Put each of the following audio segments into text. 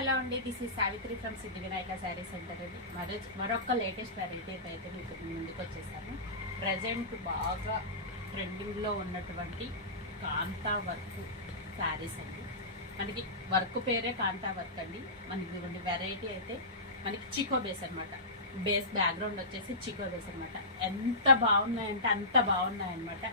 Hello అండి, this is Savitri from Siddhi Vinayaka sari centre అండి. మరొక లేటెస్ట్ వెరైటీ అయితే మీకు ముందుకు వచ్చేసాను. ప్రజెంట్ బాగా ట్రెండింగ్లో ఉన్నటువంటి కాంతా వర్క్ శారీస్ అండి. మనకి వర్క్ పేరే కాంతా వర్క్ అండి. మనకి వెరైటీ అయితే మనకి చికో బేస్ అనమాట. బేస్ బ్యాక్గ్రౌండ్ వచ్చేసి చికో బేస్ అనమాట. ఎంత బాగున్నాయంటే అంత బాగున్నాయన్నమాట.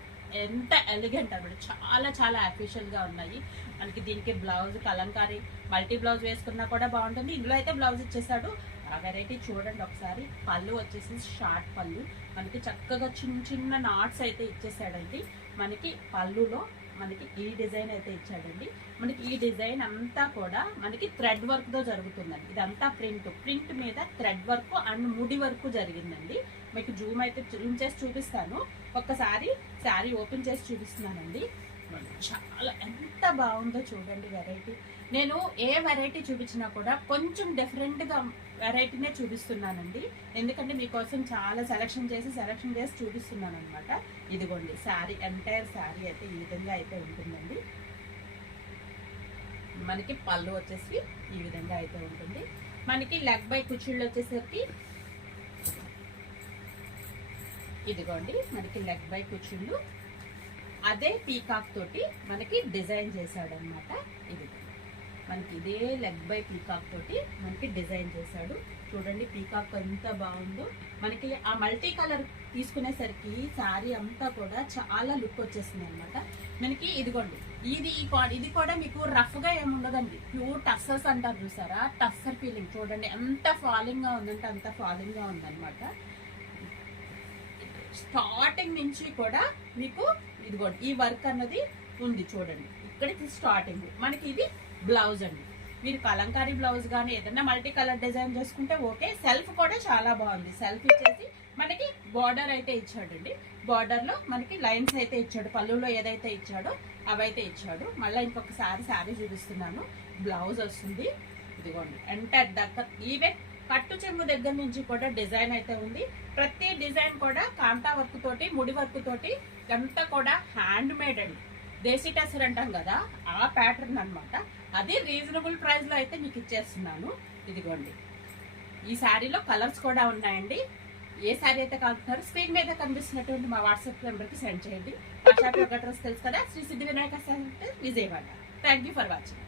ఎంత ఎలిగెంట్ అనమాట. చాలా చాలా అఫీషియల్ గా ఉన్నాయి. మనకి దీనికి బ్లౌజ్ కలంకారీ మల్టీ బ్లౌజ్ వేసుకున్నా కూడా బాగుంటుంది. ఇందులో అయితే బ్లౌజ్ ఇచ్చేసాడు. ఆ వెరైటీ చూడండి ఒకసారి. పళ్ళు వచ్చేసి షార్ట్ పళ్ళు, మనకి చక్కగా చిన్న చిన్న నాట్స్ అయితే ఇచ్చేసాడండి. మనకి పళ్ళులో మనకి ఈ డిజైన్ అయితే ఇచ్చాడండి. మనకి ఈ డిజైన్ అంతా కూడా మనకి థ్రెడ్ వర్క్ తో జరుగుతుందండి. ఇదంతా ప్రింట్ మీద థ్రెడ్ వర్క్ అండ్ ముడి వర్క్ జరిగిందండి. మీకు జూమ్ చేసి చూపిస్తాను. ఒక్కసారి శారీ ఓపెన్ చేసి చూపిస్తున్నానండి. చాలా ఎంత బాగుందో చూడండి వెరైటీ. నేను ఏ వెరైటీ చూపించినా కూడా కొంచెం డిఫరెంట్గా వెరైటీనే చూపిస్తున్నానండి. ఎందుకంటే మీకోసం చాలా సెలెక్షన్ చేసి చూపిస్తున్నాను అనమాట. ఇదిగోండి శారీ, ఎంటైర్ శారీ అయితే ఈ విధంగా అయితే ఉంటుందండి. మనకి పళ్ళు వచ్చేసి ఈ విధంగా అయితే ఉంటుంది. మనకి లెగ్ బై కుచ్చిళ్ళు వచ్చేసరికి ఇదిగోండి, మనకి లెగ్ బై కుచ్చిళ్ళు అదే పీకాక్ తోటి మనకి డిజైన్ చేశాడనమాట. ఇది మనకి ఇదే లెగ్ బై పీకాక్ తోటి మనకి డిజైన్ చేశాడు. చూడండి పీకాక్ ఎంత బాగుందో. మనకి ఆ మల్టీ కలర్ తీసుకునేసరికి శారీ అంతా కూడా చాలా లుక్ వచ్చేసింది అనమాట. మనకి ఇదిగోండి, ఇది కూడా మీకు రఫ్ గా ఏముండదండి. ప్యూర్ టస్సర్స్ అంటారు చూసారా, టస్సర్ ఫీలింగ్. చూడండి ఎంత ఫాలింగ్ గా ఉందంటే అంత ఫాలింగ్ గా ఉందన్నమాట. స్టార్టింగ్ నుంచి కూడా మీకు ఇదిగోండి ఈ వర్క్ అన్నది ఉంది. చూడండి ఇక్కడికి స్టార్టింగ్. మనకి ఇది బ్లౌజ్ అండి. మీరు కలంకారీ బ్లౌజ్ కానీ ఏదైనా మల్టీ కలర్ డిజైన్ చేసుకుంటే ఓకే. సెల్ఫ్ కూడా చాలా బాగుంది. సెల్ఫ్ ఇచ్చేసి మనకి బార్డర్ అయితే ఇచ్చాడండి. బార్డర్ లో మనకి లైన్స్ అయితే ఇచ్చాడు. పళ్ళులో ఏదైతే ఇచ్చాడో అవైతే ఇచ్చాడు. మళ్ళీ ఇంకొకసారి శారీ చూపిస్తున్నాను. బ్లౌజ్ వస్తుంది. ఇదిగోండి ఎంటర్ దగ్గర ఈవెన్ కట్టు చెంగు దగ్గర నుంచి కూడా డిజైన్ అయితే ఉంది. ప్రతి డిజైన్ కూడా కాంతా వర్క్ తోటి ముడి వర్క్ తోటి అంతా కూడా హ్యాండ్ మేడ్ అండి. దేశీ టెసర్ అంటాం కదా, ఆ ప్యాటర్న్ అనమాట. అది రీజనబుల్ ప్రైస్ లో అయితే మీకు ఇచ్చేస్తున్నాను. ఇదిగోండి ఈ శారీలో కలర్స్ కూడా ఉన్నాయండి. ఏ శారీ అయితే కావాలంటారో స్క్రీన్ మీద కనిపిస్తున్నటువంటి మా వాట్సాప్ నెంబర్ కి సెండ్ చేయండి. మా షాప్ అడ్రస్ తెలుసు కదా, శ్రీ సిద్ధి Vinayaka centre, Vijayawada. Thank you for watching.